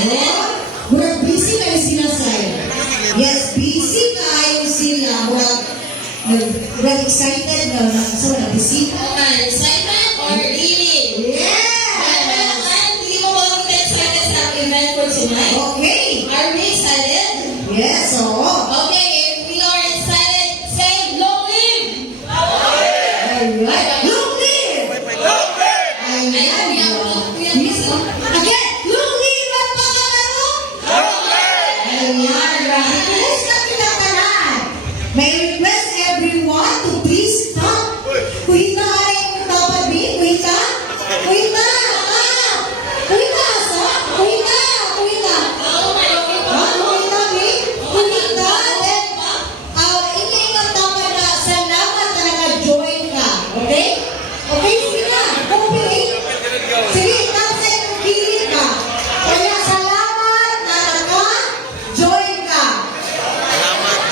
Oh, murag busy kayo sila sa'yo. Yes, busy kayo sila. Murag excited na. So, busy. Excitement or really? Yeah! Hindi mo ba excited sa event for tonight? Okay. Are we excited? Yes, oo. Okay, if we are excited, say long live! Alright. Long live! Ayan. Again, long live ang pagkakaroon! Ayan. Request na pinakanan. May request everyone to please stop. Kuhita ka rin yung dapat din. Kuhita. Kuhita. Kuhita. Kuhita. Kuhita. Kuhita, Bi. Kuhita. Then, ingat dapat na salamat na naka-join ka. Okay? Okay, sige na. Okay. Sige, tapos ay kilit ka. Kaya salamat na naka-join ka.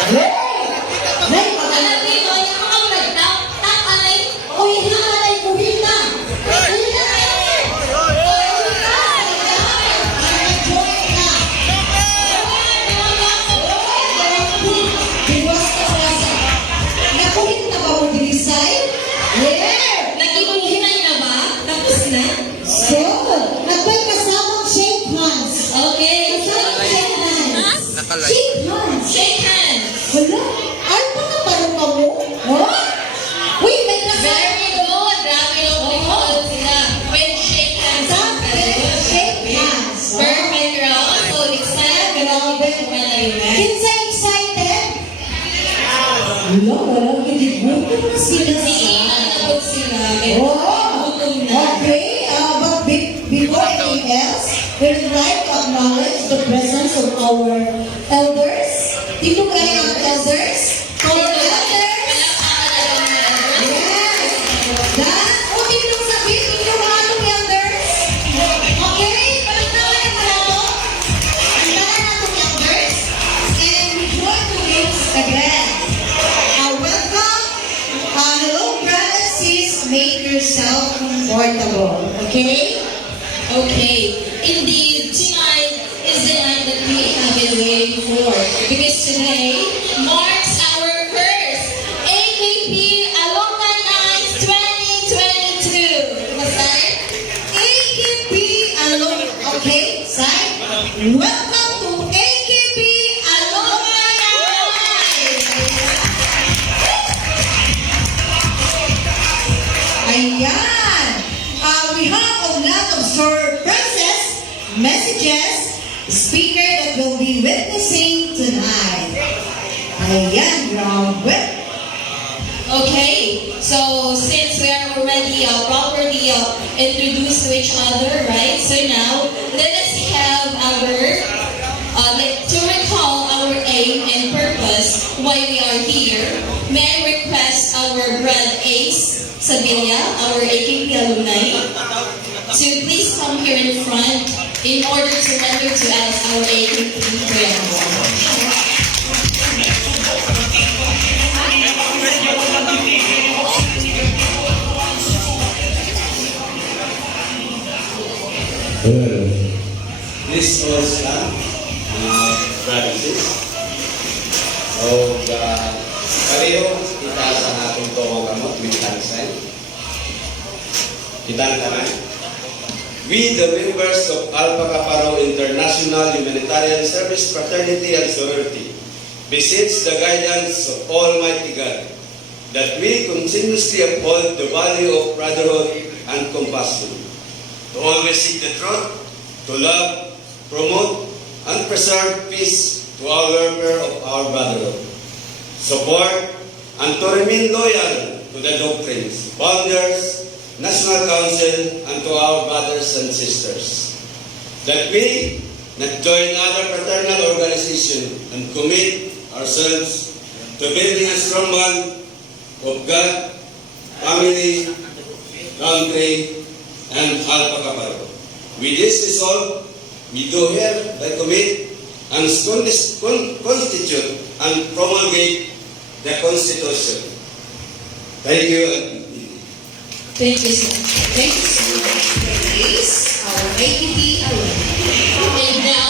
Hey! Hey, Alam niyo, yung mga nag-tap alay, kuhita ka na yung kuhita. Kuhita. nag-iuhinay na ba? Tapos na? So, nagbay kasamang shake hands. Okay. Kasamang shake hands. Shake hands. Shake hands. Wala. Ay, baka parang ka mo? Huh? Wait, may kasama. Very good. Grabe yung people sila. When shake hands. Shake hands. Perfect, you're also excited. Grabe. Grabe. Kinsa excited? Wala, walang kinibuto na sila Nanonood sila. Oh, okay. But before anything else, we would like to acknowledge the presence of our elders. Dito kayo ang elders. Our elders. Yes. Dito sabihin ninyo mga atong elders. Okay? Palitawan na pala ito. Palitawan na atong elders. And we join to this again. Welcome. Hello, brothers, sis. Make yourself comfortable. Okay? Okay. Indeed, tonight is the night that we have been waiting for. Because today marks our first AKP Alumni Night 2022. Masay? AKP alumni. Okay, Sai. Welcome to AKP Alumni Night. Ayan. We have a lot of surprises, messages, speaker that will be witnessing tonight. Ayan, grabe. Okay, so since we are already properly introduced to each other, right? So now, let us have to recall our aim and purpose why we are here. May I request our Brad Ace Sabilla, our AKP alumni, to please come here in front in order to render to us our AKP preamble. This was provinces. So, pareho, itaas ang ating tawang gamot with Tansan. Itantanan. We, the members of Alpha Kaparo International Humanitarian Service Fraternity and Sorority, beseech the guidance of Almighty God that we continuously uphold the value of brotherhood and compassion, to always seek the truth, to love, promote, and preserve peace to our welfare of our brotherhood, support, and to remain loyal to the doctrines, founders, National Council, and to our brothers and sisters, that we not join other fraternal organizations and commit ourselves to building a strong bond of God, family, country, and Alpha Kaparo. With this resolve, we do hereby commit and constitute and promulgate the Constitution. Thank you. Thank you so much. Thank you so much for this, our AKP alumni. And now,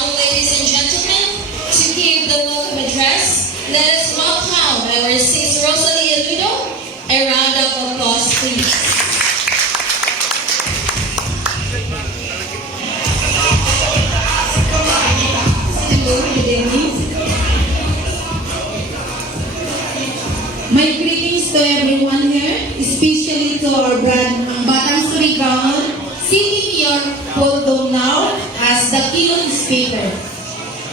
speaker.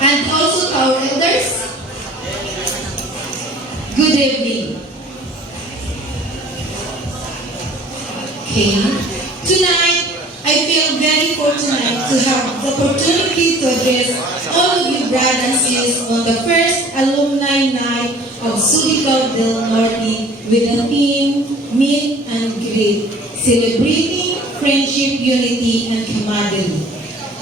And also to our elders, good evening. Okay. Tonight, I feel very fortunate to have the opportunity to address all of you brothers and sisters on the first alumni night of Surigao del Norte with the theme Meet and Greet, celebrating friendship, unity, and camaraderie.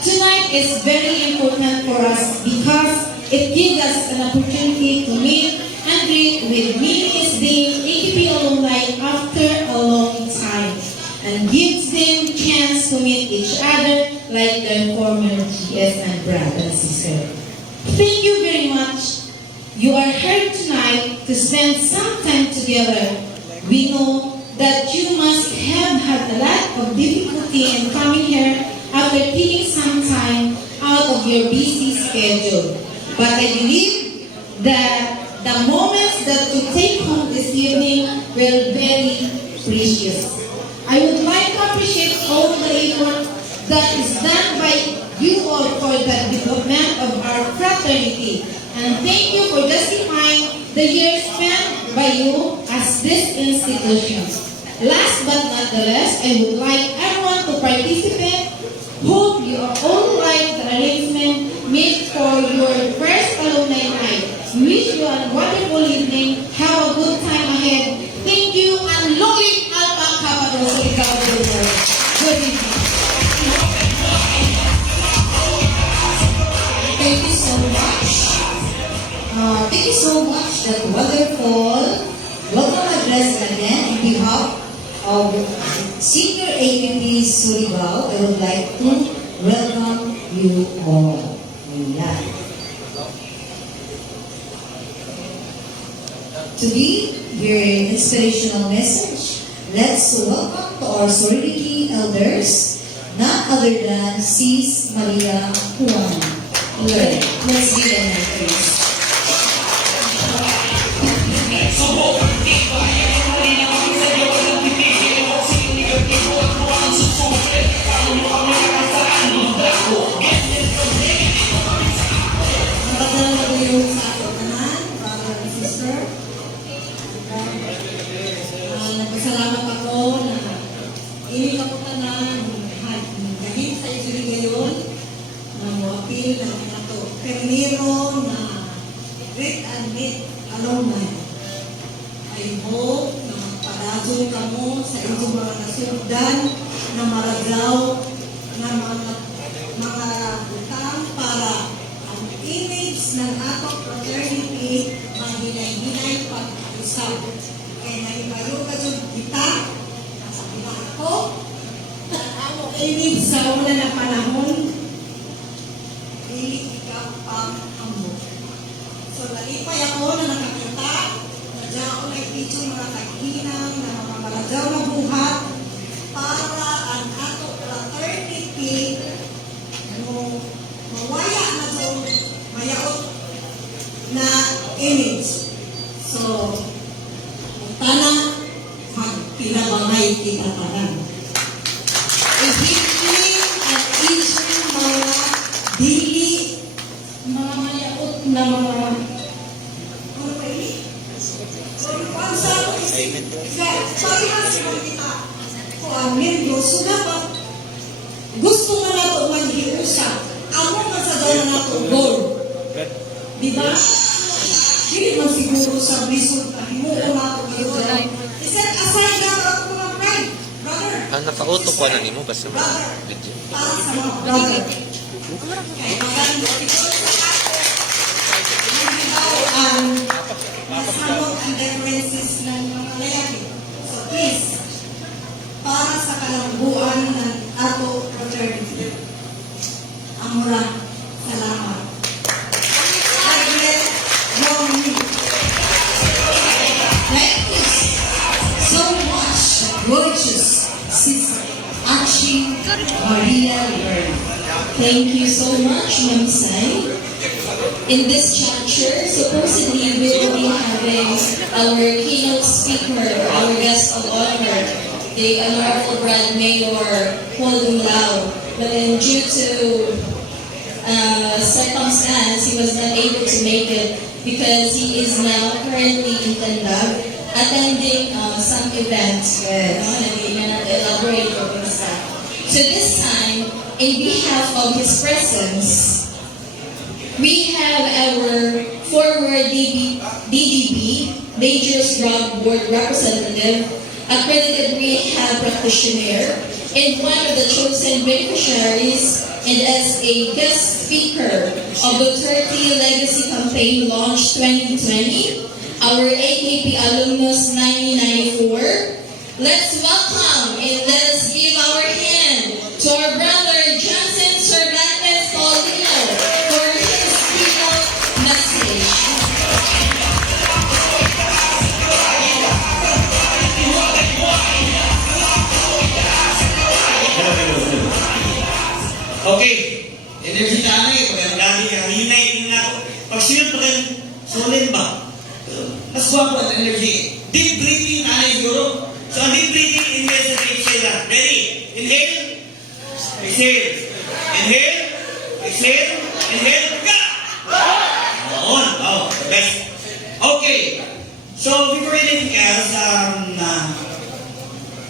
Tonight is very important for us because it gives us an opportunity to meet and greet with many esteemed AKP alumni after a long time, and gives them chance to meet each other like their former GS and brother and sister. Thank you very much. You are here tonight to spend some time together. We know that you must have had a lot of difficulty in coming here after taking some time out of your busy schedule. But I believe that the moments that you take home this evening were very precious. I would like to appreciate all the effort that is done by you all for the development of our fraternity. And thank you for justifying the years spent by you as this institution. Last but not the least, I would like everyone to participate. Hope you all like the arrangement made for your first alumni night. Wish you a wonderful evening. Have a good time ahead. Thank you, and long live Alpha Kappa Rho Surigao del Norte. Good evening. Thank you so much. Thank you so much. That wonderful welcome address again on behalf of Senior AKP Surigao. I would like to welcome you all. Ayan. To be your inspirational message, let's welcome to our sorority elders, none other than Sis Maria Juan. Let's give them a praise. Magandang gabi sa ating tanan, brother and sister. Nagpasalamat ako na inig ako tanan gahit sa isuri ngayon na muapil na ito permiro na great and meet alumni. I hope na magpadazol ka mo sa inyong mga nasundan na maragaw na mga butang para ang image ng atong fraternity mahinay-hinay pag-usap. Kaya naibayo ka dyan kita, nasa pilahan ko, na ang image sa una na panahon, hindi ikaw pang amo. So nalipay ako na nakakita, na dyan ako nakikita mga kaginang na mga malagaw na buhat para ang atong fraternity mo mawaya na dyan, mayaot na image. So, tana, magpinabangay kita tanan. Ihigling at isyung mga dili, mga mayaot na mga ano ba ini? Sorry, pansa ko sorry ha, siya kita. O ang membro, so dapat gusto nga nato maghiusap. Amo nga sa daw na nato goal. Diba? Hindi man siguro sa result na himuko nato goal. Iset aside na ako mga friend, brother. Napauto ko na nimo basta video. Para sa mga brother. Kaya maganda ito sa ang masamot ang differences ng mga layaki. So please, para sa kalambuan ng ato fraternity. Amura, salamat. Aglet, Yomi. Thank you so much, gorgeous Sister Archie Maria Lern. Thank you so much, Ma'am Sai. In this juncture, supposedly we will be having our keynote speaker, our guest of honor, the Honorable Brad Mayor Juan Lao. But due to circumstance, he was not able to make it because he is now currently in Tandag attending some events. Yes. Hindi na elaborate on sa. So this time, in behalf of his presence, we have our former DDB, Dangerous Drug Board representative, accredited rehab practitioner, and one of the chosen beneficiaries, and as a guest speaker of the 30 Legacy Campaign Launch 2020, our AKP alumnus 1994. Let's welcome and let us give our hand to our brother Johnson Cervantes Paulino for his keynote message. Okay, energy tanay, pag lagi ka hinay din ako. Pag sinunod pa solid ba? Mas guwapo ang energy. Deep breathing tanay siguro. So deep breathing, inhale and exhale. Ready? Inhale, exhale. Inhale, exhale, inhale, go! On, oh, the best. Okay, so before anything else,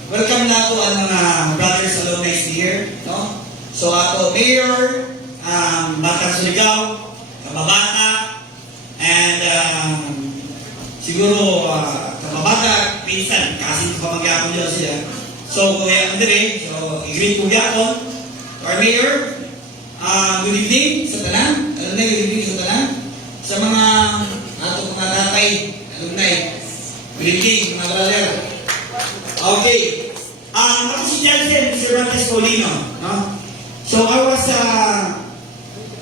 welcome na to ang mga brothers alumni here, no? So ato Mayor, Batang Surigao, Kamabata, and siguro Kamabata, pinsan, kasi pamagyapon nila siya. So kaya Andre, so i-greet ko yapon to our Mayor. Good evening sa tanan, alumni, good evening sa tanan. Sa mga ato mga tatay, alumni, good evening mga brother. Okay, ako si Johnson Cervantes Paulino, no? So I was,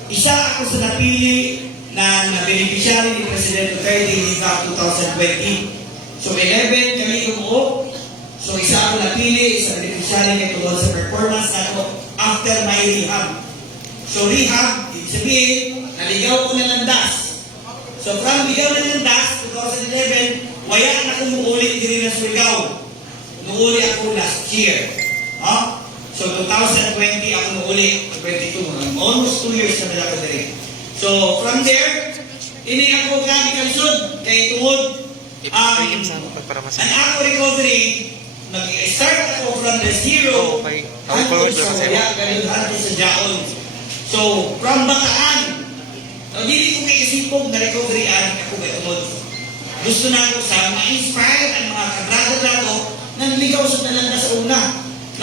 isa ako sa napili na beneficiary ni President Duterte in 2020. So 11 kami umuo. So isa ako napili sa beneficiary na tungkol sa performance na ako after my rehab. So rehab, ibig sabihin, naligaw ko na ng DAS. So from ligaw na ng DAS, 2011, waya na akong muulit din na Surigao. Nuuli ako last year. Huh? So 2020 ako nuuli, 22. Almost 2 years na nila ko din. So from there, ini ako kami kalisod kay tuod ang ako recovery, nag-start ako from the zero hanggang sa wala ganun hanggang sa jaon. So from Bataan, dili ko may isipog na recovery ako kay tuod. Gusto na ako sa ma-inspire ang mga kabrada ko na naligaw sa talanda sa una.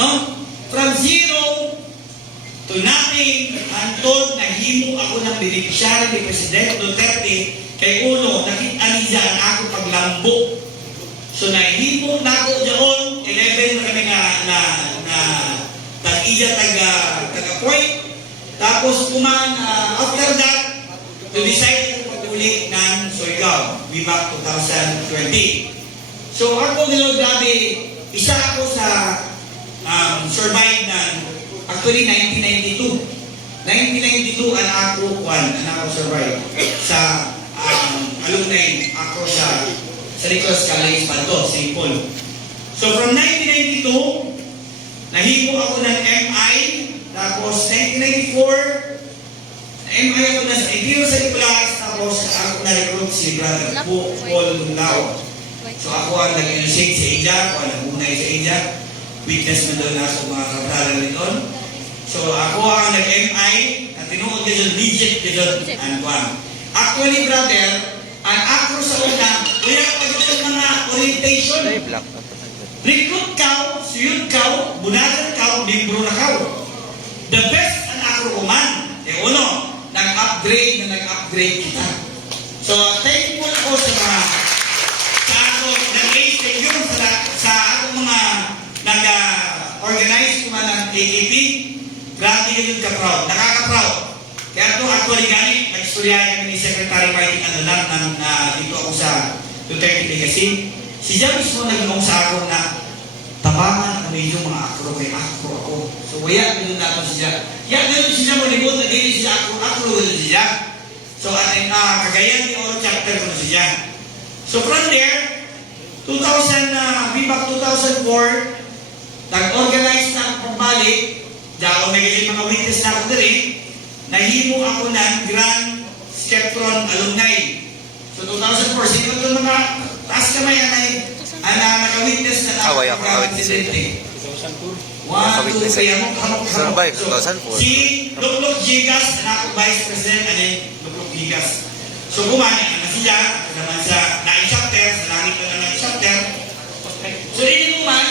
No? From zero to nothing, hantod, nahimo ako ng beneficiary ni Presidente Duterte kay uno, nakita niya ang ako paglambo. So nahimo na ako dyan, 11 na kami tag-iya taga-point. Tapos kuman, after that, to decide ko pag-uli ng Surigao, way back 2020. So ako nilo, grabe, isa ako sa survive ng actually 1992. 1992 ang ako survive sa alumni ako sa Nicholas Calais Panto, St. Paul. So from 1992, nahimo ako ng MI, tapos 1994, MI ako na sa Ideo sa Nicolas, tapos ako na-recruit si Brother Paul Lundao. So ako ang nag-initiate sa Asia, ako ang nag-unay sa Asia. Witness na doon ako mga kabrada nito. So ako ang nag-MI at tinuod ka dyan, legit ka dyan, and one. Actually, brother, ang ako sa una, kaya pa dyan mga orientation. Recruit ka, suyod ka, bunagan ka, membro na ka. The best ang ako kuman. Uno, nag-upgrade kita. So thankful ako sa mga nag-ace yung sa akong mga nag-organize ko ng AKP, grabe yun ka-proud. Nakaka-proud. Kaya ito actually gani, nag-istoryahan kami ni Secretary Martin Adonan dito ako sa Duterte Legacy. Si Jam mismo nag-inong sa ako na tabangan ako medyo mga akro kay akro ako. So waya yun natin siya. Kaya ngayon siya mo libot, nag-ini siya akro yun siya. So kagayan ni Oro chapter ko siya. So from there, way back 2004, nag-organize na ako pambalik. Diyan ako nagiging mga witness na ako dali. nahimo ako ng Grand Skeptron Alumni. So 2004, sino ito mga taas kamay ang naka-witness na Away ako, nakawitness sila. 1, 2, 3, Survive, 2004. Si Luklok Gigas, anak ko Vice President, Luklok Gigas. So kumani, siya, naman sa na-chapter, sa langit na na-chapter. So hindi ko man,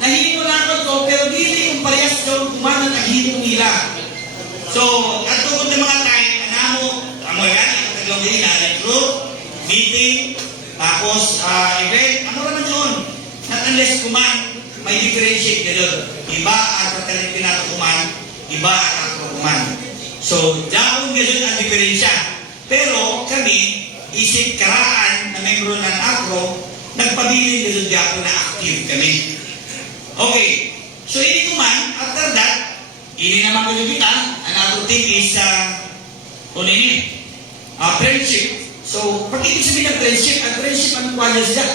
nahili ko na ako to, pero dili kong parehas doon kumanan ang hilo nila. So, at tungkol ng mga time, anamo, ang mga yan, ang taglong din, na-recruit, meeting, tapos event, ano naman yun? Not unless kuman, may differentiate ka doon. Iba ang kataling pinatukuman, iba ang akrokuman. So, daon ka doon ang diferensya. Pero kami, isip karaan na membro ng akro, nagpabilin ka doon ako na active kami. Okay, so ini kuman, after that, ini naman ko yung kita, ang ato team is, friendship. So, pag ibig sabihin ng friendship, ang friendship, ang kwala siya?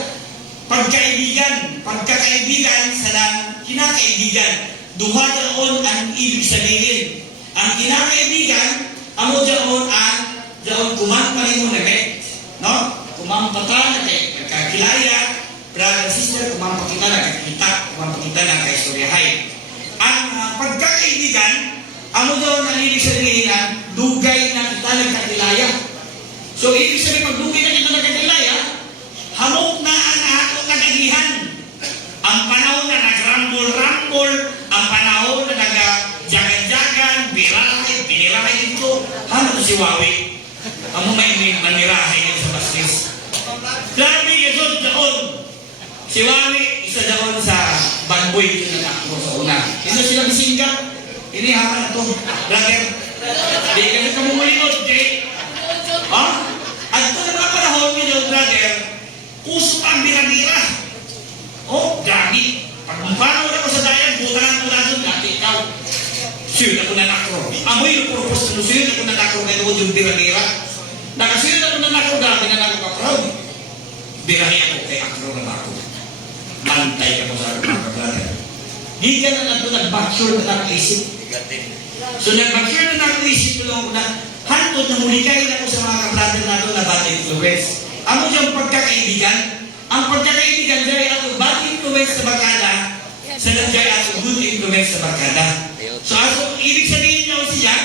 Pagkakaibigan sa lang kinakaibigan. Duha daon ang ibig sabihin. Ang kinakaibigan, amo daon ang daon kumampanin mo na no? Kumampata na kakilaya, brother, sister, kumampakita na kakita, kumampakita na kaistoryahay. Ang pagkakaibigan, amo daon ang ibig sabihin ng dugay na kita nagkakilaya. So, ibig sabihin, pag dugay na kita nagkakilaya, hamok na ang ato kagagihan. Ang panahon na nagrambol-rambol, ang panahon na nagjagan-jagan, birahay, binirahay dito, ano to si Wawi? Amo may manirahay niya sa baslis. Grabe yun doon. Si Wawi, isa doon sa banboy ito na ako sa una. Isa sila bisingga. Ini hapa na to. Brother, di ka na kamumulinod, Jay. Ha? At ito na mga panahon niyo, brother, puso ang bira-bira. Oh, grabe. Pag umpanaw na ko sa dayan, butangan ko na doon, dati ikaw. Siyod ako na nakro. Amoy yung purpose mo, siyod ako na nakro, kaya yung bira-bira. Nakasiyod ako na nakro, dami na nakro ka-proud. Birahi ako, kay akro na ako. Mantay ka po sa mga brother. Di ka na nato nag-backsure na nakaisip. So, nag-backsure na nakaisip ko lang na hantod na mulikay na ko sa mga ka-brother nato na bad influence. Amo diyang pagkakaibigan. Ang pagkakaibigan dahil ako bad influence sa barkada, sa dahil ako good influence sa barkada. So, ibig sabihin niyo siya,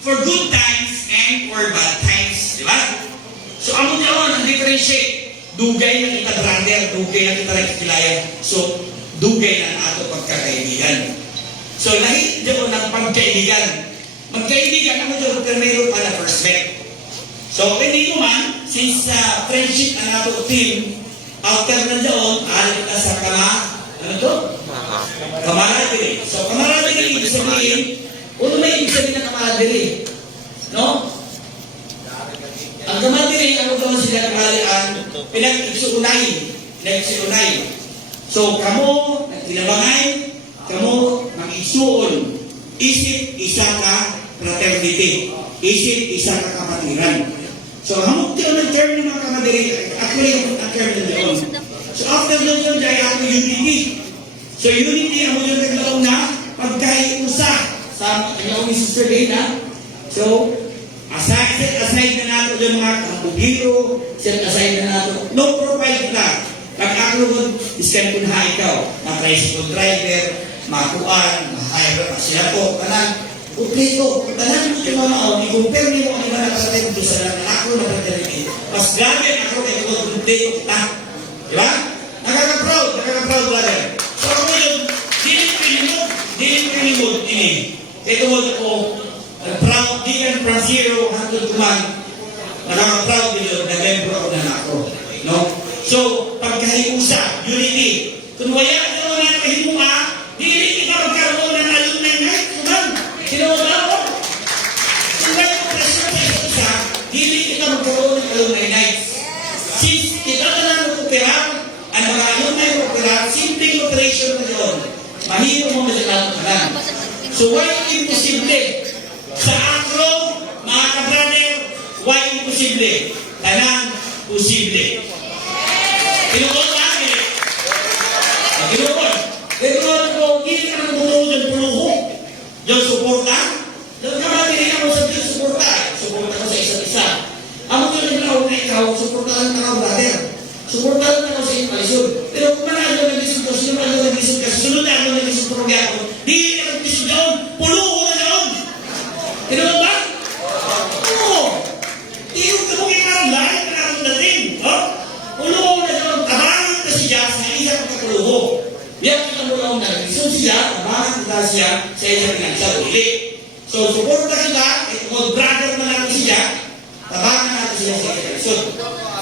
for good times and for bad times. Di ba? So, amo niya ang differentiate. Dugay na kita brother, dugay na kita nakikilaya. So, dugay na ato pagkakaibigan. So, lahi diyo ng pagkaibigan. Magkaibigan, ano diyo, primero para first met. So, hindi ko man, since friendship ang ato team, after na diyon, alam kita sa ano to? Kamaradiri. So, kamaradiri, ibig sabihin, ano may ibig sabihin ng kamaradiri? No? Ang kamaradiri, ano daw sila kamarian, pinag-igsuunay. So, kamo, nagtinabangay, kamo, mag-igsuon. Isip, isang ka fraternity. Isip, isang ka kapatiran. So, hamok din ang term ng mga kamadiri. Actually, ang term na doon. So, after doon dahil ako unity. So, unity, ang mga naglaong na pagkaiusa sa kanyang ni Sister Lena. So, aside na nato yung mga kabugiro, set aside na nato. No profile ka. Pag-aklugod, iskan ko na ikaw. Na-tricycle driver, makuan, mahayag, sila po, kanan. Uplito, tanan mo yung mga maon, i-compare niyo ang iba na kapatid ko sa ako na fraternity. Mas grabe ako kaya ito, uplito kita. Diba? Nakaka-proud, brother. So ako yun, dili pilimod ini. Ito mo ako, proud, di kan from zero, hanggang kuman, nakaka-proud nyo, na membro ako na ako. No? So, pagkahiusa, unity. Kung wala ka naman ang kahimuha, dili kita magkaroon ng alumni night, kuman. Kinuha ko. Kung wala ko presyo sa isa, dili kita magkaroon ng alumni night. Since kita na lang mag-opera, ang mga alumni mag-opera, simpleng operation na yun. Mahiro mo na sila ang So, why imposible? Sa akro, mga ka-brother, why imposible? Tanang posible. Kinukot namin. Kinukot. Pero kung hindi ka nang bumuod ng puluho, yung suporta, yung Tino ba? Oo. Tiyog ka mo kikaroon lahat na karoon natin. Ulo na siya, tabangan na siya sa isa pagkakuluho. Yan kita mo lang na gusto siya, tabangan na siya sa isa pinagsa uli. So, suporta kita, ito brother na natin siya, tabangan natin siya sa isa pinagsa.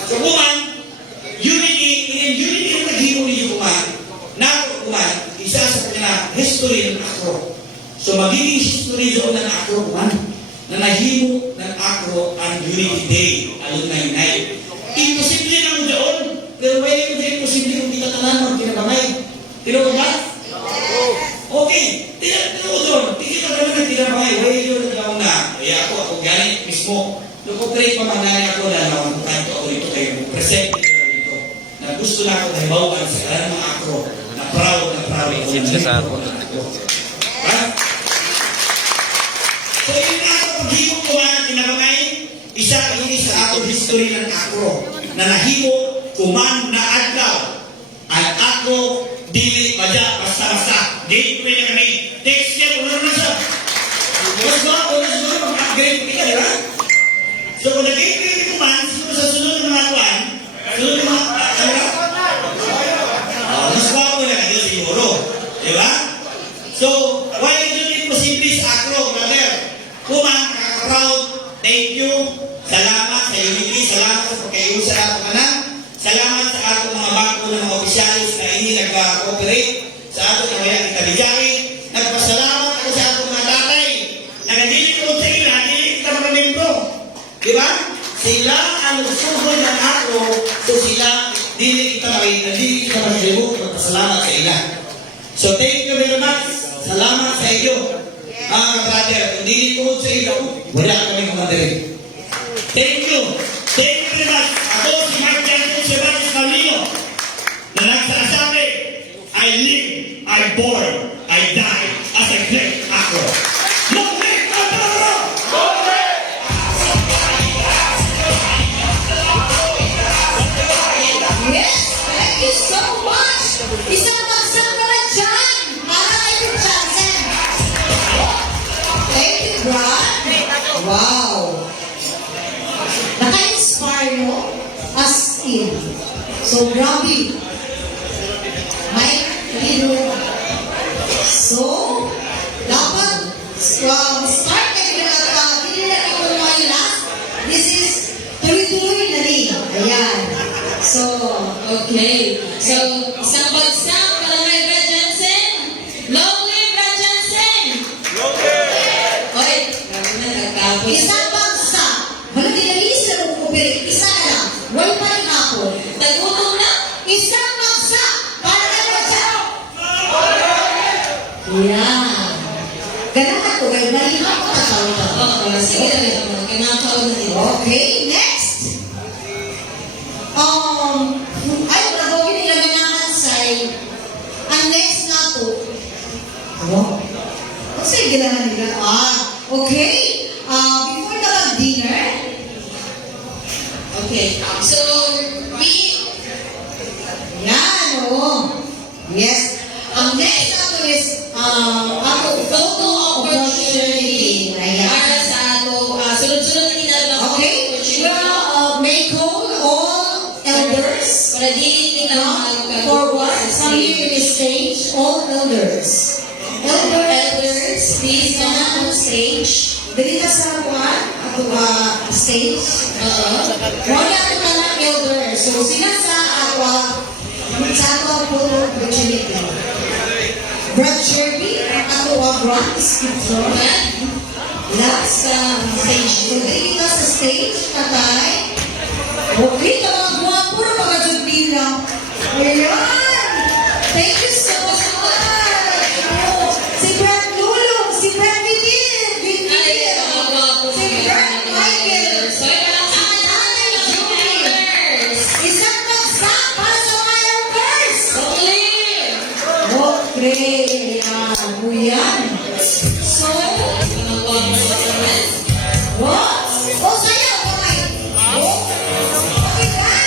So, kuman, unity ang naghimo ninyo kuman, nato kuman, isa sa kanya history ng Akro. So, magiging history doon ng Akro kuman, na nahimo ng Akro ang Unity Day, Alumni Night. Imposible lang doon, pero may imposible kung kita tanan ng kinabangay. Tino ba? Okay, tino doon, kita tanan ng kinabangay, way yun ang na, kaya ako ganit mismo. Lukoperate pa mangyari ako dahil ako kanto ako dito kayo present dito na gusto na ako nahibawan sa kanan ng Akro na proud ako. Sino sa ako? Ha? So yun na ako paghimok ko nga kinabangay, isa ini sa atong history ng Akro na nahimo kuman na adlaw ang Akro dili madya basta-basta. Gateway na kami. Next year, ulo na siya. Mas mag-upgrade kita, di ba? So kung nag-gateway kuman, siguro sa sunod ng mga kuwan, sunod ng mga mas bago na kayo siguro. Di ba? So, why is it imposible sa Akro, brother? Kuman, kaka-proud, thank you. Salamat sa Unity, salamat sa pagkayo sa ato kanan. Salamat sa ato mga bangko ng mga opisyalis na hindi nag-cooperate sa ato na kaya kita bijari. Nagpasalamat ako sa ato mga tatay na nagdilit ko sa ila, nagdilit kita mga membro. Di ba? Sila ang suhoy ng Akro, so sila, dili kita mag-ibig, magpasalamat sa ila. So thank you very much. Salamat sa iyo. Brother, kung dili ko sa iyo, wala kami kumadali. Thank you. Thank you very much. Ako si Mark Jansen Cervantes Paulino na nagsasabi, I live, I born, I die as a great Akro. Long live Akro! Long live! Yes, thank you so much. Isang bagsak naman dyan. Para kay Mark Jansen. Thank you, Brad. Wow. Naka-inspire mo as in. So, grabe. May video. So, dapat start na hindi na ito mga last. This is tuloy-tuloy na rin. Ayan. So, Okay. So, isang bagsak para kay Brad Jansen. Long live Brad Jansen! Long live! Oy, grabe na, nagkapoy. isang bagsak. Wala kinalis na mag-cooperate. Isa na lang. Why pa rin ako? Nagutong na? Isang bagsak. Para kay bagsak. Yan. Ganun ako. Kaya nalihan ko na tao na. Oo, sige na rin naman. Kinakaon na ito. Okay, next. Ay, nagawin nila ganahan say. Ang next na to. Ano? Kasi ganahan nila. Okay. Before the dinner, Okay. So, we... yan, oh. Yes. Ang next na to is, Photo opportunity. Ayan. Para sa ato, sunod-sunod na ginagawa ko Okay. opportunity. Well, may call all elders. Para di nila For what? Come here in the stage, all elders. Elders, please come on stage. Dali ka sa kuwan, ato stage. Wala ito ka ng elders. So, sila sa photo opportunity. Brad Sherby, ato bronze. Last stage. So, dali ka sa stage, katay. Okay, ka mga buwan, puro mga lang. Ayan! Thank you so much! Oh, si Brad Lulong, si Brad Vivian, si Brad Michael, ang nanay Julie. Isang bagsak para sa mga elders. Okay, yan. So, what? Oh, sayaw, kamay. Oh, okay,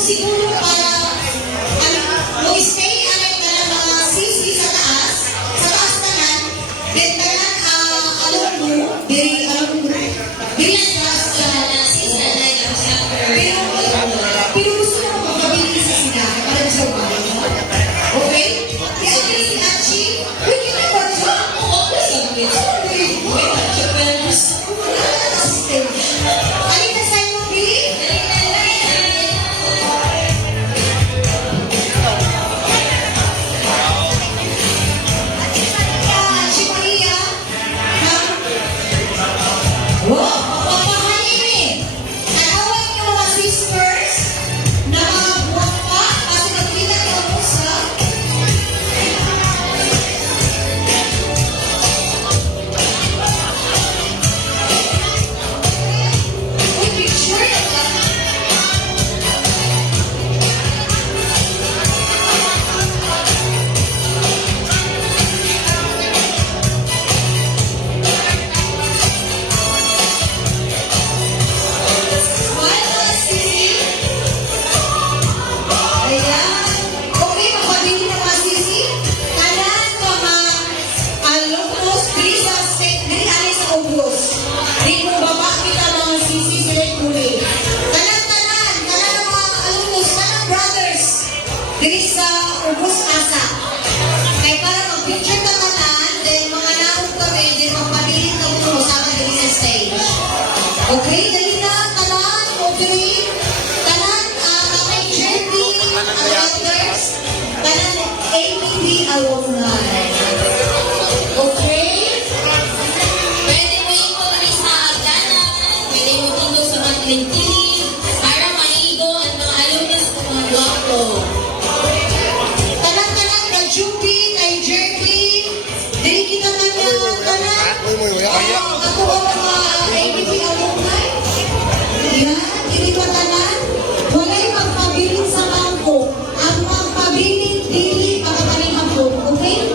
siguro para stay alam na ng mga sisi sa taas tanan, then tanan alam mo, diri pero gusto ko magpabilis sa sila para sa bahay. Okay? Kaya si Achi, we can never talk. Alina sa'yo, Billy? Si Maria, ha? Wow, papahanin eh. Nakawan niyo mga sisters na mga buwan pa kasi nagpila niyo ako sa uy, picture na ba? Smile mga sisi. Ayan. Okay, mapabili na mga sisi. Tanan ka mga alumnos, di sa state, di alay sa ubos. Di mo baba kita mga sisi sila tuloy. Tanan ang mga alumnos, tanan brothers. Di sa ubos asa. Kaya para mag-picture ka tanan, then mga naong kami, then magpabili ka mo sa akin dito sa stage. Okay, dali na, tanan, okay. Tanan, kay Jerry, others, tanan, APP alumni. Okay? Pwede mo i-call sa agdanan, pwede mo dito sa mga kilid para maigo ang mga alumnus ng mga guwapo. Tanan, kay Juby, kay Jerry, dili kita man yan, tanan. Ako ang mga APP alumni. Yan, dili ko tanan. Wala'y magpabiling sa bangko. Ang magpabiling dili pagkakaling hapon. Okay?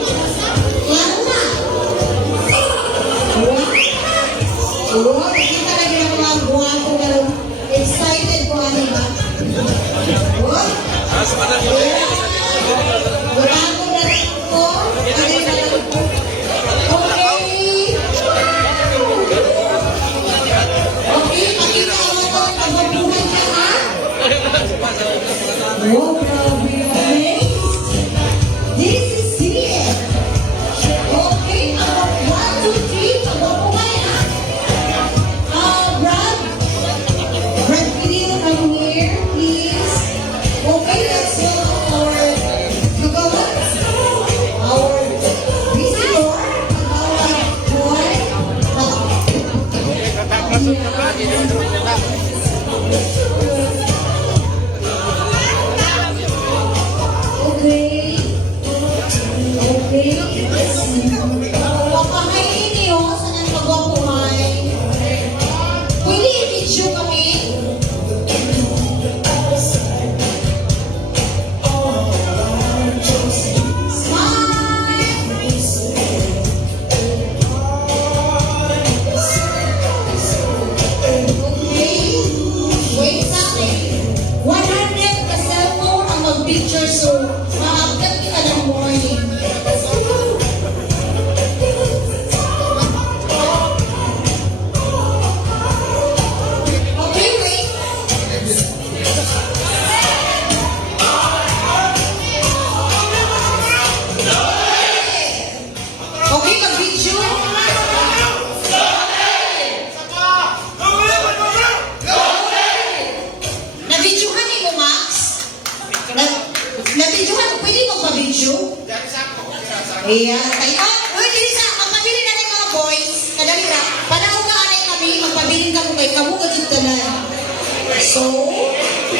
Klaro na. Oh, kita lagi ang mga buwan ko karon. Excited ko ano ba? What? Wala ko na rin ko. Ano na lang ko? Okay. Okay, pakita ko na ito ang pagbabuhay niya, ha? Wow, grabe. Okay. This is it. Okay, about 1, 2, 3, pagbabuhay, ha? Brad, Pinito, come here, please. Okay, let's go for our visitor, our boy. Okay. Okay. Papahayin niyo sa nang pagwapuhay. Pwede i-video kami. Wait natin. 100 ka cellphone ang mag-picture so maagad ka ng morning. Okay, wait. Okay, mag-video. Na-videohan niyo, Max? Na-videohan mo? Pwede magpa-video? Ayan. Uy, dili sa, magpabili na rin mga boys. Kadali na. Panahon na anay kami, magpabiling ka mo kay kamuga dito na. So,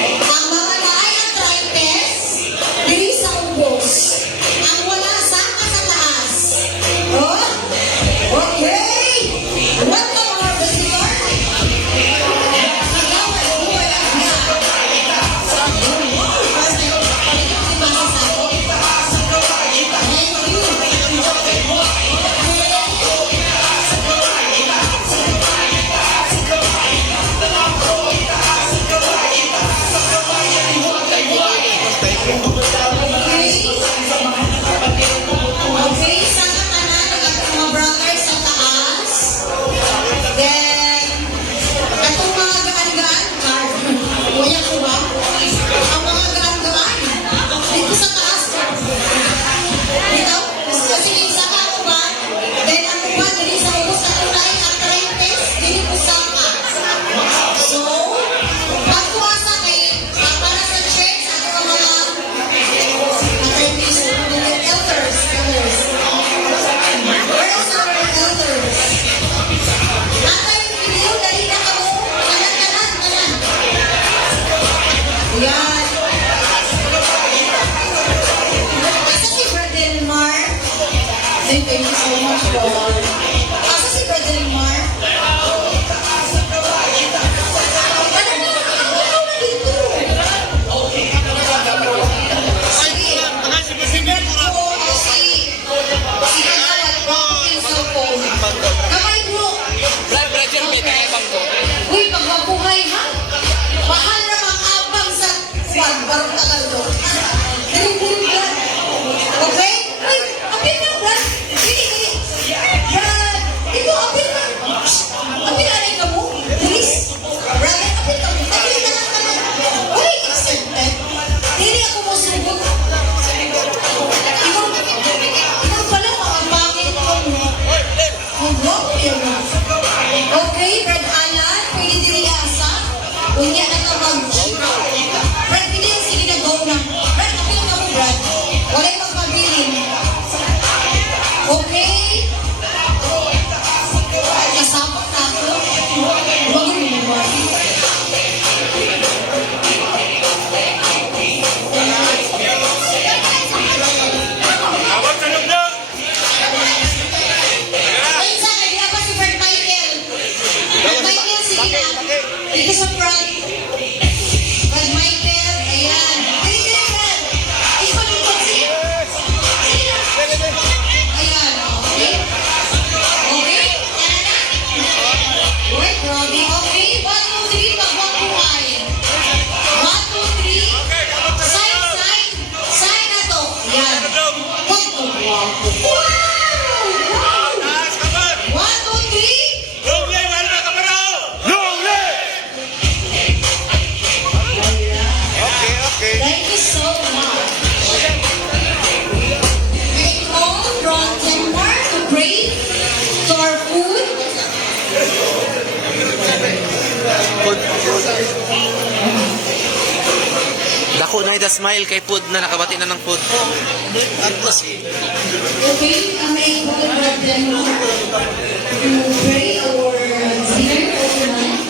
ang mga naay arthritis, dili sa ubos. Ang wala saka sa taas. Oh? Okay. Welcome our visitor. Kagawad, buhay ang Thank you. Michael. Okay, Brad Alan, pwede diri asa. Unya na ka mag... Brad, pwede yung sige na go na. Brad, kapil ka mo, Brad. Wala yung magpabilin. Okay? Kasapot na ako. Huwag mo mo. Ayun sa akin, ako si Brad Michael. Brad Michael, sige na. Dito sa front. Brad Michael, ayan. Dali, dali, Brad. Ipalikot, sige. Sige na. Ayan, okay. Okay? Uy, grabe. Okay, 1, 2, 3, magwakuhay. 1, 2, 3. Sign, sign. Sign na to. Ayan. Huwag mo, guwapo. Wow! Wow! 1, 2, 3. Thank you so much. We all from Denmark to pray to our food. Dako na ida smile kay food na nakabati na ng food. Okay, may all from Denmark to pray our dinner overnight.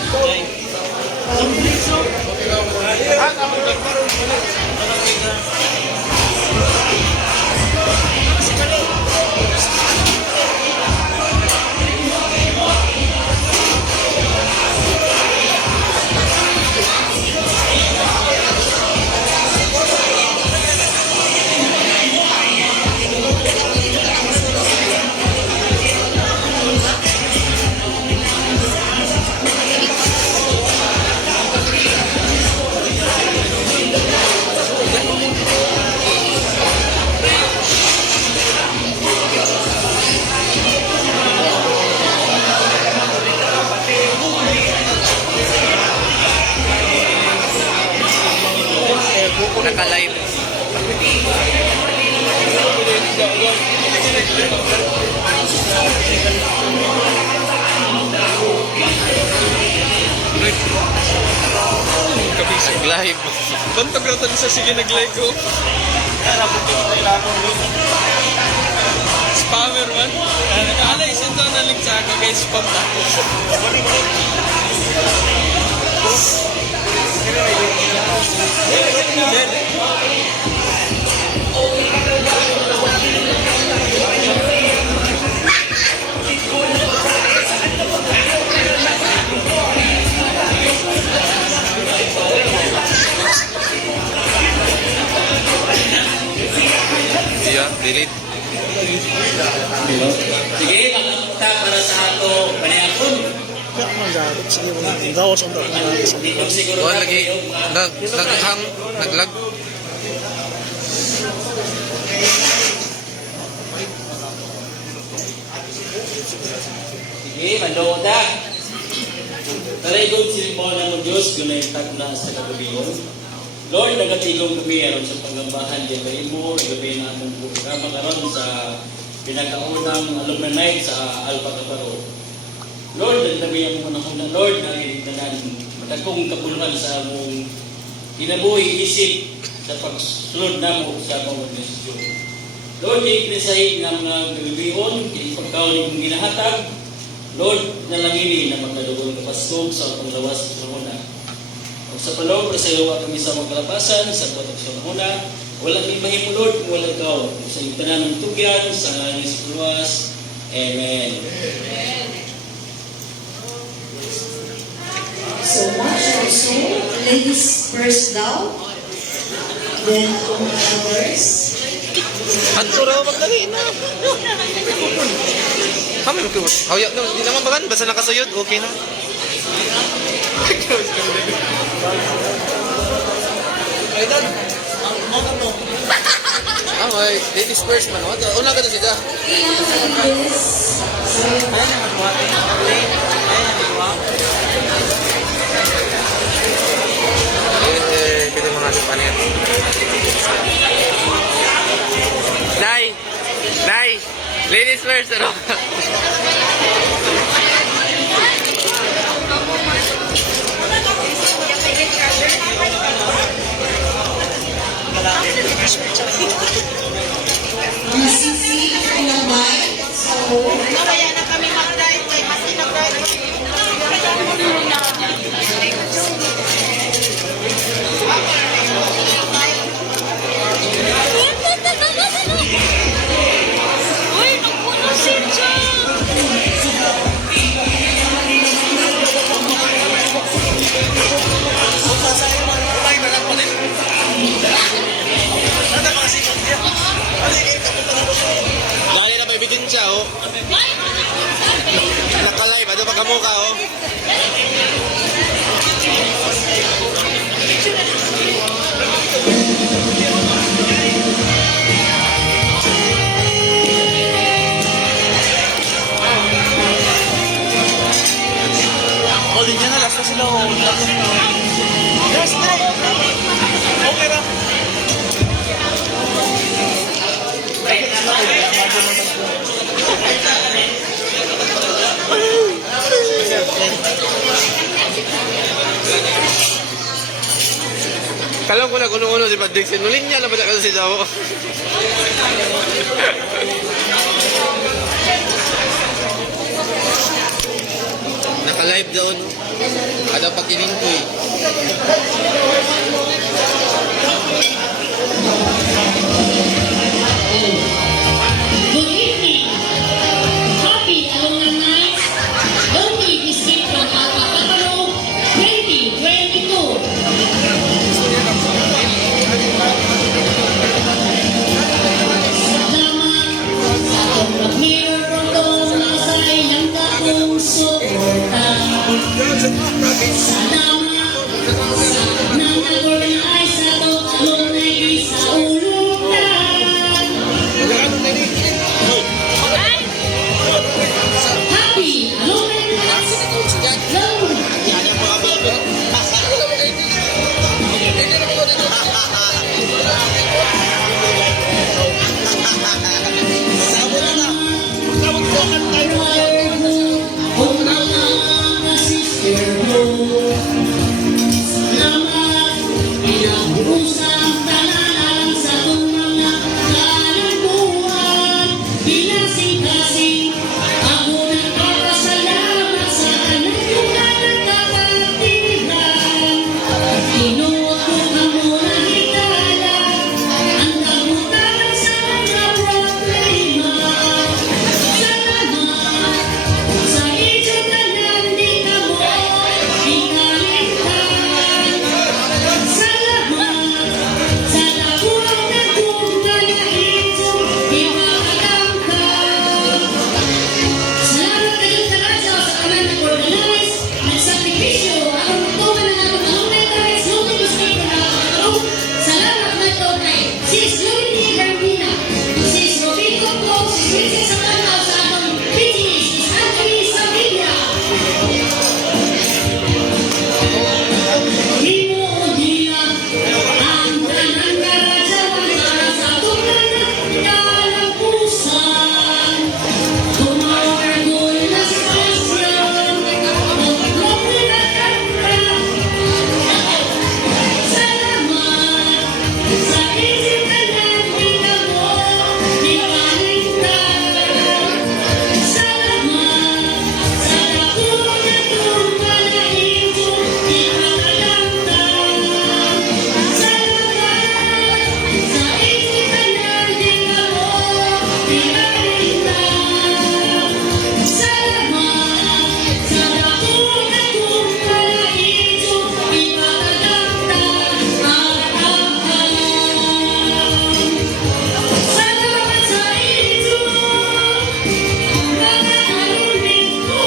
Naka-live. Nag-live. Bantag raw tayo sa sige nag-like ko. Spammer man. Alay, sento na link sa ako guys. Spam na. Yeah, delete. Sige, makapunta para sa ato panayakon. Hindi ko siguro Kuha lagi. Naghang. Naglag. Sige, mandoon na. Taray good silimbawa ng Diyos, yun ay tagna sa kagabiyon. Lord, nagatilong kami aron sa paglambahan di kay mo, igabi na among programa karon sa pinakaunang alumni night sa Alpha Caparo. Lord, nagtabi ang mga na Lord, na tanan matagong kapuluhan sa among kinabuhi isip sa pagsunod namo sa mga desisyon. Lord, ipisahin ng mga gabiyon, ipagkaon yung ginahatag. Lord, nalangini na magkalugon kapaskog sa panglawas sa una. Sa palong, presayawa kami sa magkalapasan, sa patok sa una, walang ibahin mo, Lord, kung walang ikaw. Sa itanan ng tugyan, sa ngalan ni Luas. Amen. So much also, ladies first daw, then others. At raw magdali na. Kami ko. Hawyak na, di naman bagan basta nakasuyod, okay na. Ah, may ladies first man. Una ka na siya. Kita mga panit. Nay! Nay! Ladies first, ano? ka, oh. Oh, di dyan na. Last na sila, oh. Last na. Okay na. Kalam ko na kuno-kuno si Patrick. Sinulin niya na ba si Dawo? Naka-live daw, no? Ada pakining ko eh. Good evening. Happy Alumni Night. Only District ng Alpacaparo 2022. Salamat sa atong Mayor Rondon na sa ilang kakong suporta. Salamat sa nang-organize sa atong alumni sa ulutan. Happy Alumni Night! Salamat, pinag-usap tanan sa itong mga kalambuan. Pinasing-kasing, ako nagpapasalamat sa kanang mga nagkakatigan. Tinuot ko ka muna higala, ang kabutan sa mga problema. Salamat, sa inyo na nandito mo, ikaligtan. Salamat, sa lakuang nagtungan na ito, ipakatangkad. Salamat kayong tanan sa kanan nag-organize, nagsakripisyo, ang tungan ng atong alumni tayo sa Luzon District ng Alpacaparo. Salamat na ito kay Sis Lorraine Garbina, Sis Rodrigo po, Sis Princess Samanaw sa atong PTA, Sis Anthony Sabina. Himuon nila ang tanang karadyawan para sa atong mga kalampusan. Tumawargol na sa Christian, maglob na kanta. Salamat sa isip na nandito mo, ikaligtan. Salamat sa lakuang nagtungan na ito, ipakatangkad. Salamat sa isip na nandito mo, ikaligtan. Salamat sa lakuang nagtungan na ito, ipakatangkad. Salamat sa inyo, mga alumni ko.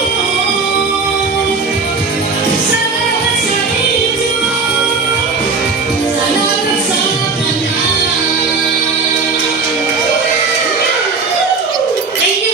Salamat sa inyo, salamat sa tanan. Thank you.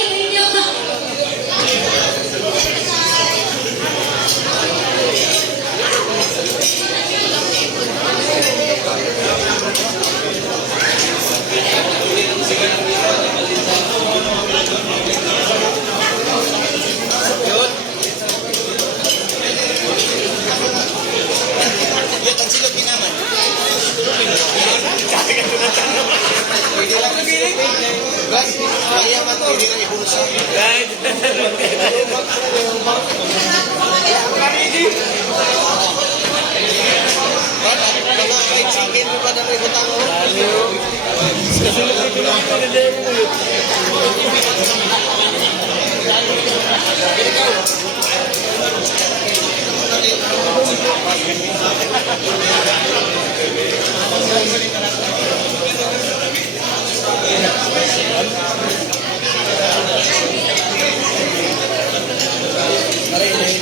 Pare,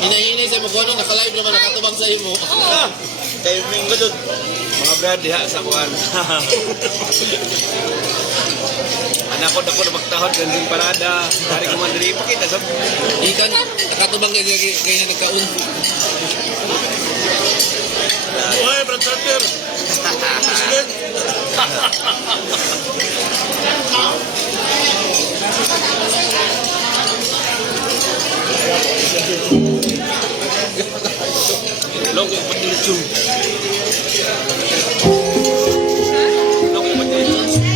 Hinahinay sa mga ano, naka-live naman, nakatubang sa imo. Kayo minggo doon. Mga brad, diha sa kuhan. Anak ko na po na magtahod, ganding parada. Dari ko man diri, pakita sa... Ikan, nakatubang kaya nagkaun. Buhay, Brad Carter! President! Logo yung pagdilitsyon. Logo yung pagdilitsyon.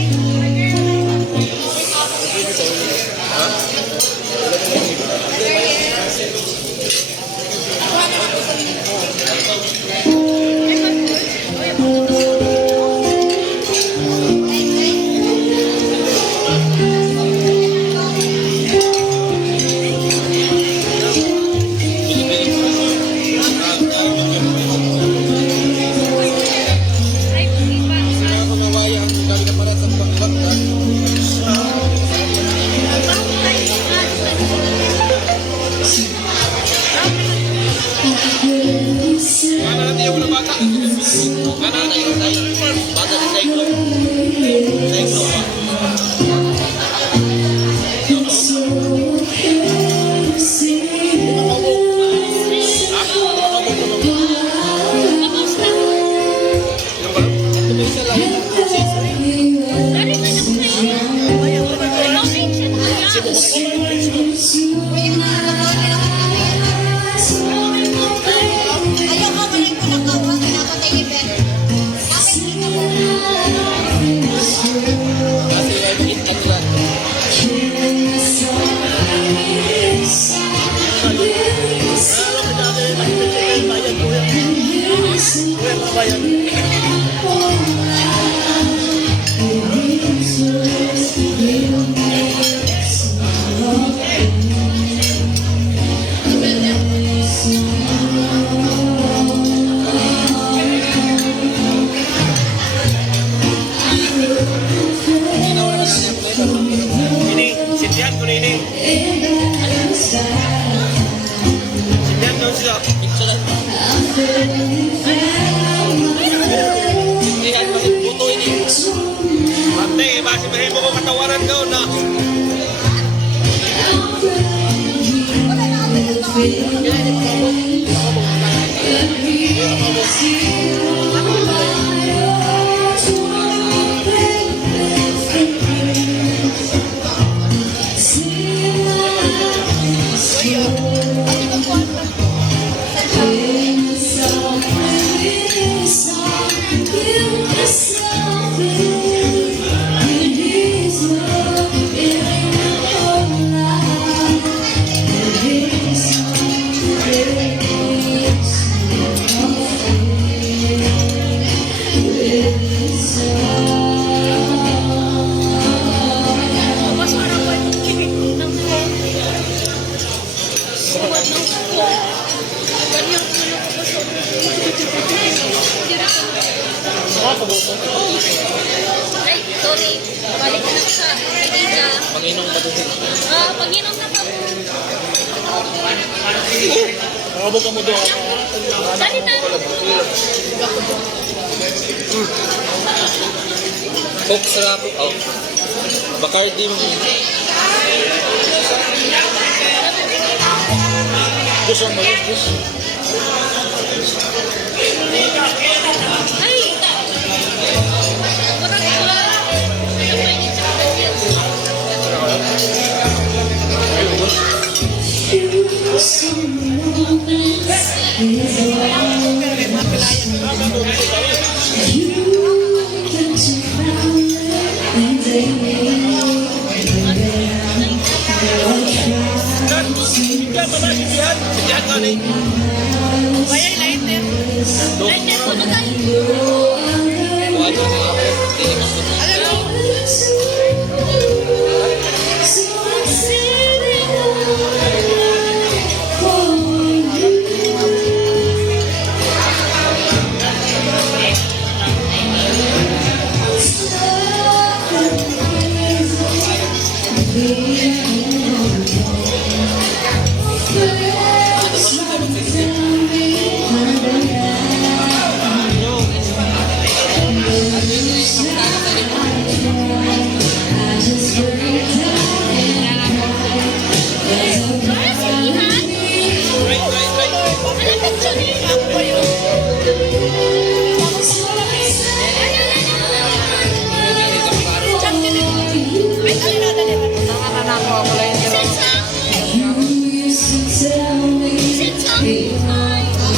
si mahimo ko katawaran daw na. Ay, sorry. Balik na ako sa Pagina. Panginong ba doon? Pag-inom na pa po. Nakabog ka mo doon. Dali tayo. Coke sarap. Oh. Bacardi mo. Gusto mo yun? Gusto. Ay! Kurang pula. Sidihan ka ni. Bayay lighter. Lighter po na tayo. Buwan ka na. Dili ka mo. Alam mo?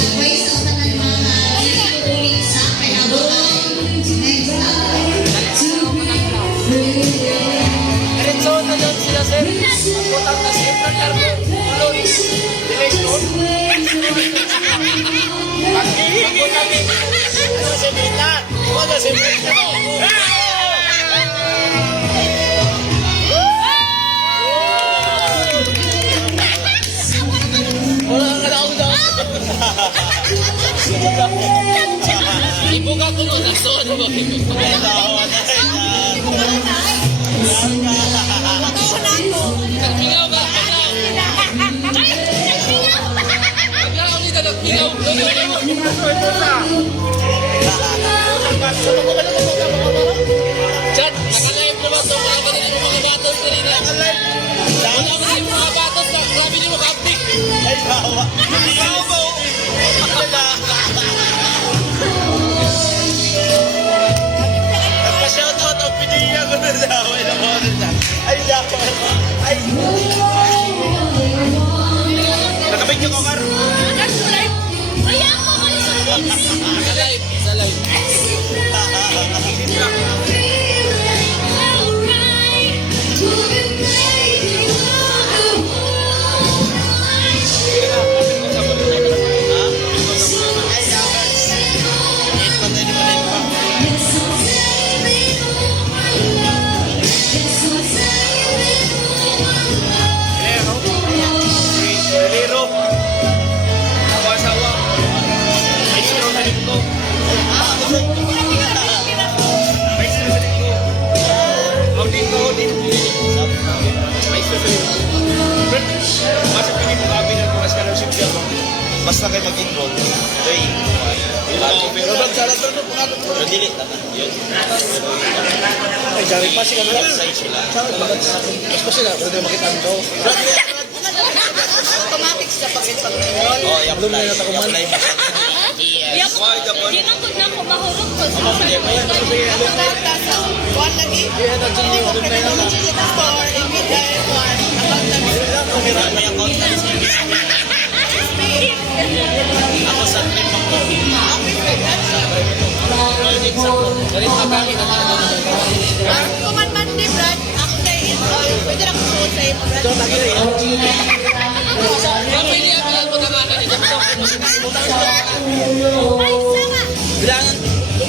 Advice sa tanan mga tuwing sa kinabutan. Next Diretso na doon sila, sir. Putang na sir ng largo. Ulod. Diretso. Pagputang din. Ano si Nina? Ano si Nina? Wala ka na daw. Ibuka ko no. Nagsuot mo. Nagpingaw ka. Naglangaw nito. Nagpingaw. Chat, nakalive naman ito. Mga kanina mga batos ko rin. Nakalive. Wala ko rin mga batos na. Grabe niyo makapik. Ay, bawa. Ikaw ba? Nagpa-shoutout ang pinigyan ko na daw. Ay, dapat. Ay. Nakabigyo ko, Mar. Sa live. Sa live. Lero. Ako asawa. Ay, sino na rin ko. Ay, sino na rin ko. Ang dito, ay, sino na rin ko. Masuk ini mo kami ng mga scholarship yan. Basta kayo mag-involve. Okay. Pero bang salat to pangalan mo. Dili naman. Yun. Ay, jari pa sila. Mas pa sila, pero di makita ang daw. Automatic sa pag-ipag-enroll. Oh, yung Alumni na takuman. apply mo. Yes. Di man ko na ko mahurot ko sa Kuan lagi. Iya, nagsundo ko na yan. store, ibigay one. May accountancy. Ako sa trip ako. Kuman man di Brad, ako na i-enroll. Pwede na ko suot sa imo Brad. So, lagi rin. Pili ako lang pagkamakan ni Jackson. Ay, sama! Bilangan na.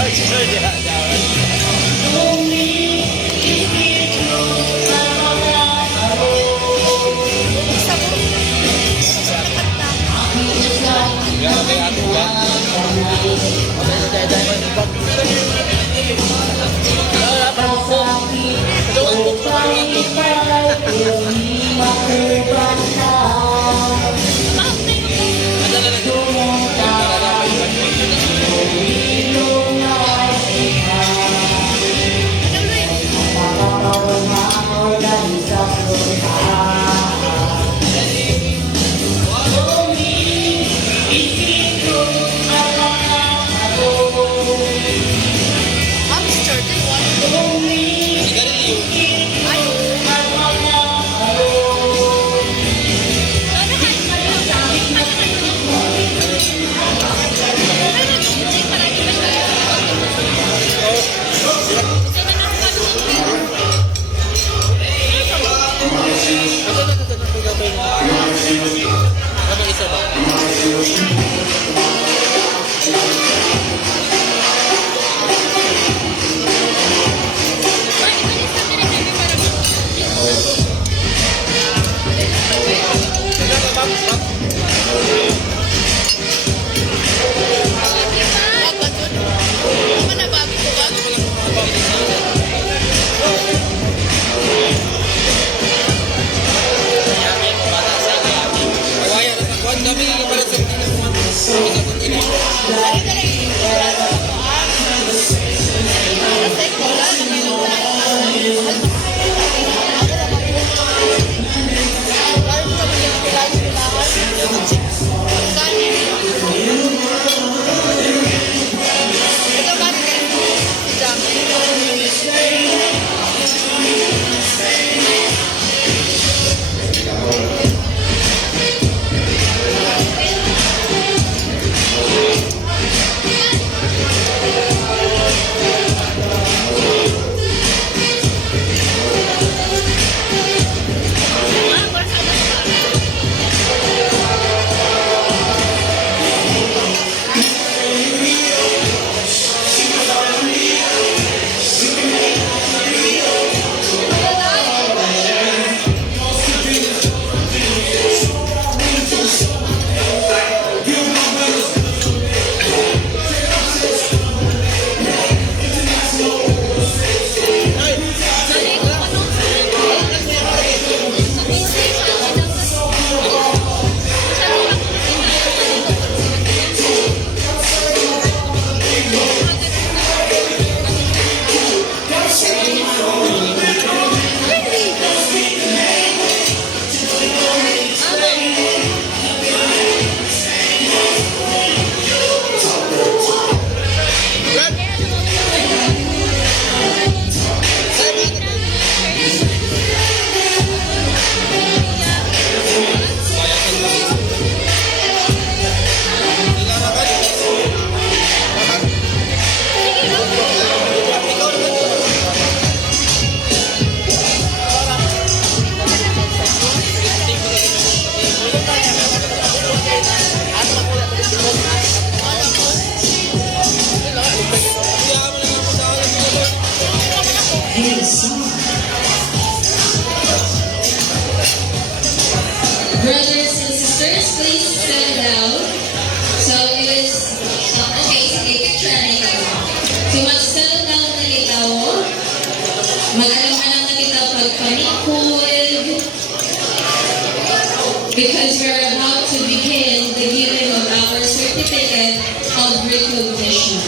Ay, si Sir, di magsalot na lang nalitaw. Mag-alam-alam nalitaw pagpanikod. Because we're about to begin the giving of our certificate of recognition.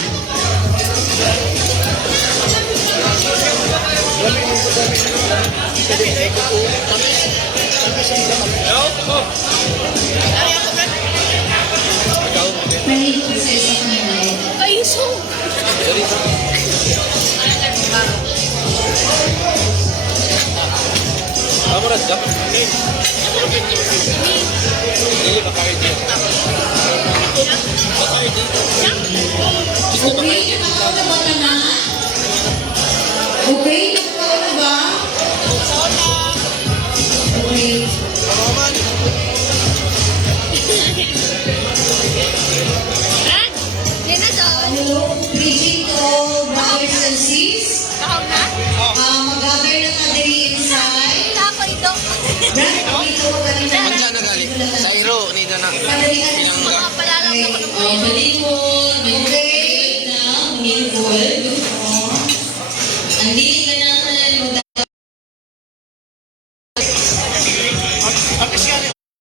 Mahilig ko sa isa kanila. Ay, so. Okay, nakakaw na ba ka na? Okay, nakakaw na ba? Okay. Yan na doon. Hello, preaching to all brothers and sis. Kahon na? Mag-gather na nga diri inside. Wala ako ito. Brad, dito kanina. Diyan na gali. Sa iro, nito na. Padalihan na sa Mga palalang ako ng Oh, malikod, malikod na, malikod. Ang dili ka na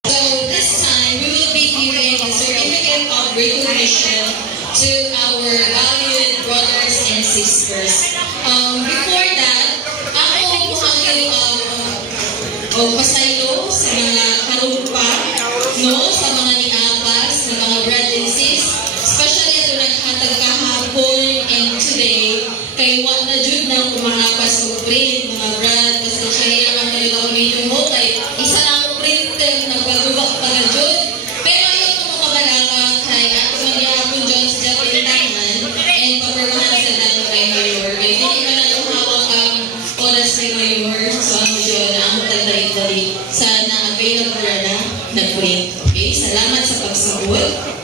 So this time, we will be giving a certificate of recognition to our valued brothers and sisters. Before that, ako ang pasayo sa mga karumpa, no, sa mga niapas, sa mga brad and sis, especially ito naghatag kahapon and today, kay wa na jud nang kumahapas og print, mga brad, kasi siya lang naligaw yung mo, kay isa lang ang printer, nagpagubak pa na jud. Pero ayaw ko mga balaka, kay ato magyapon dyan sa Japilintangan, and papermahan sa dato kay Mayor. Kaya hindi ka na hawak ang oras kay Mayor, so ang dyan, ang tagdari-dari, sana available na print. Okay, salamat sa pagsugod.